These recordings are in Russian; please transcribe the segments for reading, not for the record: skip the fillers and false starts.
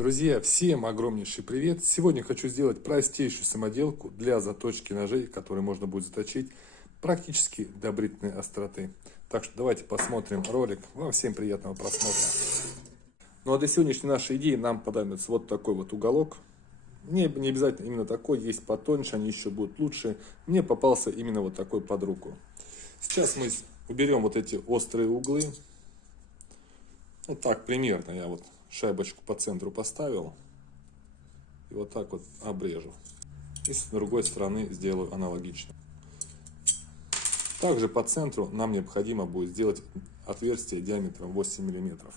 Друзья, всем огромнейший привет! Сегодня хочу сделать простейшую самоделку для заточки ножей, которые можно будет заточить практически до бритвенной остроты. Так что давайте посмотрим ролик. Вам всем приятного просмотра. Ну а для сегодняшней нашей идеи нам понадобится вот такой вот уголок. Не обязательно именно такой, есть потоньше, они еще будут лучше. Мне попался именно вот такой под руку. Сейчас мы уберем вот эти острые углы. Вот так примерно я вот шайбочку по центру поставил. И вот так вот обрежу. И с другой стороны сделаю аналогично. Также по центру нам необходимо будет сделать отверстие диаметром 8 мм.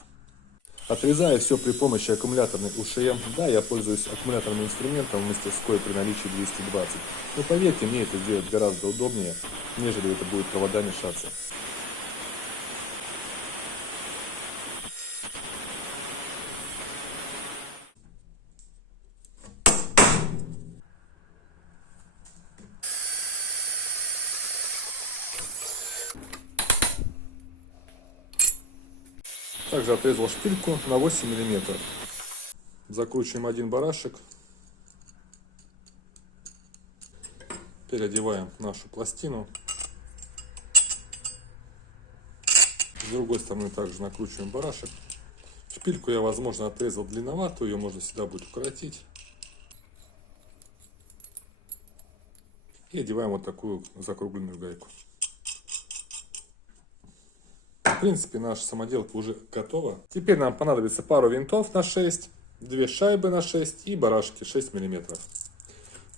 Отрезаю все при помощи аккумуляторной УШМ. Да, я пользуюсь аккумуляторным инструментом в мастерской при наличии 220. Но поверьте, мне это сделать гораздо удобнее, нежели это будет провода мешаться. Также отрезал шпильку на 8 мм. Закручиваем один барашек. Переодеваем нашу пластину. С другой стороны также накручиваем барашек. Шпильку я, возможно, отрезал длинноватую, ее можно всегда будет укоротить. И одеваем вот такую закругленную гайку. В принципе, наша самоделка уже готова. Теперь нам понадобится пару винтов на 6, 2 шайбы на 6 и барашки 6 мм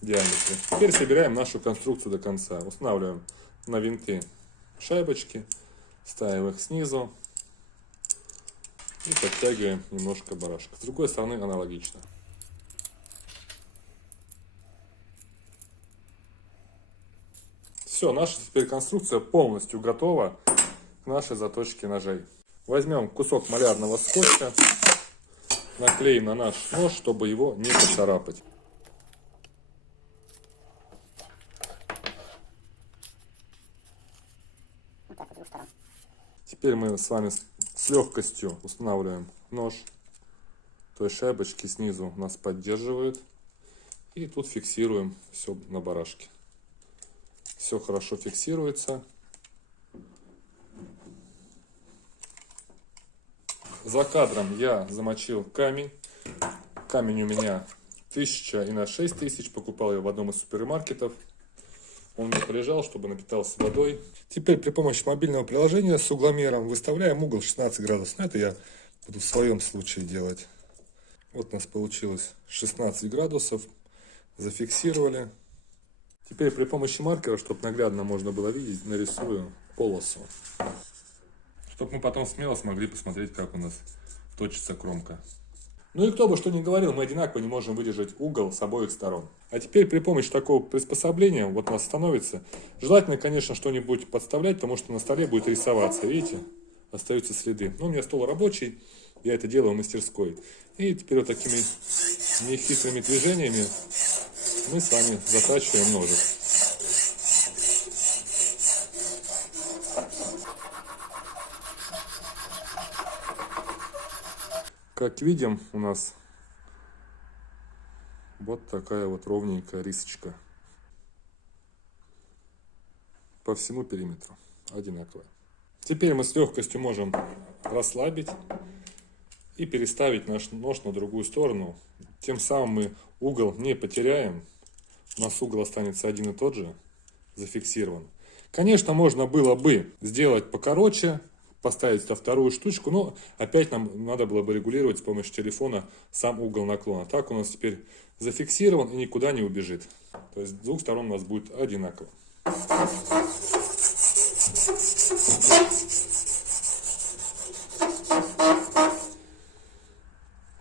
в диаметре. Теперь собираем нашу конструкцию до конца. Устанавливаем на винты шайбочки, ставим их снизу и подтягиваем немножко барашек. С другой стороны аналогично. Все, наша теперь конструкция полностью готова к нашей заточке ножей. Возьмем кусок малярного скотча, наклеим на наш нож, чтобы его не поцарапать. Теперь мы с вами с легкостью устанавливаем нож. То есть шайбочки снизу нас поддерживают. И тут фиксируем все на барашке. Все хорошо фиксируется. За кадром я замочил камень. Камень у меня 1000 и на 6000. Покупал я в одном из супермаркетов. Он у меня полежал, чтобы напитался водой. Теперь при помощи мобильного приложения с угломером выставляем угол 16 градусов. Это я буду в своем случае делать. Вот у нас получилось 16 градусов. Зафиксировали. Теперь при помощи маркера, чтобы наглядно можно было видеть, нарисую полосу. Чтобы мы потом смело смогли посмотреть, как у нас точится кромка. Ну и кто бы что ни говорил, мы одинаково не можем выдержать угол с обоих сторон. А теперь при помощи такого приспособления, вот у нас становится, желательно, конечно, что-нибудь подставлять, потому что на столе будет рисоваться, видите, остаются следы. Но у меня стол рабочий, я это делаю в мастерской. И теперь вот такими нехитрыми движениями мы с вами затачиваем ножик. Как видим, у нас вот такая вот ровненькая рисочка по всему периметру, одинаковая. Теперь мы с легкостью можем расслабить и переставить наш нож на другую сторону. Тем самым мы угол не потеряем, у нас угол останется один и тот же, зафиксирован. Конечно, можно было бы сделать покороче, поставить сюда вторую штучку, но опять нам надо было бы регулировать с помощью телефона сам угол наклона. Так у нас теперь зафиксирован и никуда не убежит. То есть с двух сторон у нас будет одинаково.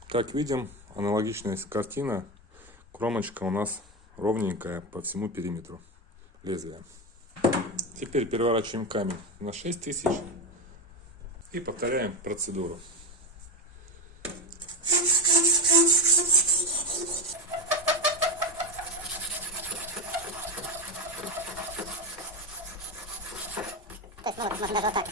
Как видим, аналогичная картина. Кромочка у нас ровненькая по всему периметру лезвия. Теперь переворачиваем камень на 6000. И повторяем процедуру. То есть, можно даже вот так.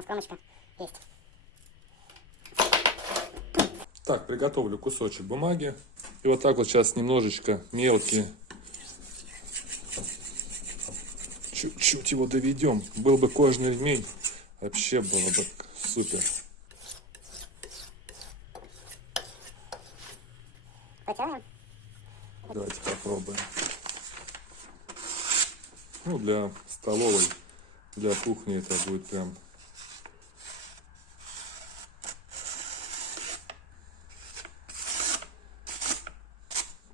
нас кромочка есть. Так, приготовлю кусочек бумаги. И вот так вот сейчас немножечко мелкие. Чуть-чуть его доведем. Был бы кожаный ремень, вообще было бы супер. Потянем? Давайте попробуем. Ну, для столовой, для кухни это будет прям...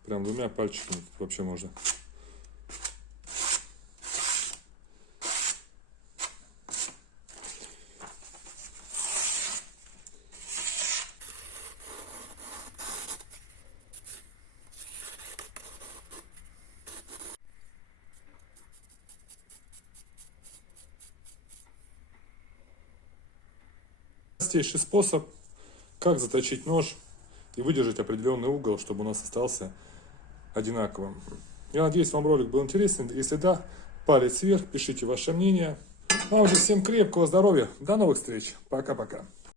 Прям двумя пальчиками вообще можно. Простейший способ, как заточить нож и выдержать определенный угол, чтобы у нас остался одинаковым. Я надеюсь, вам ролик был интересен. Если да, палец вверх, пишите ваше мнение. А уже всем крепкого здоровья. До новых встреч. Пока-пока.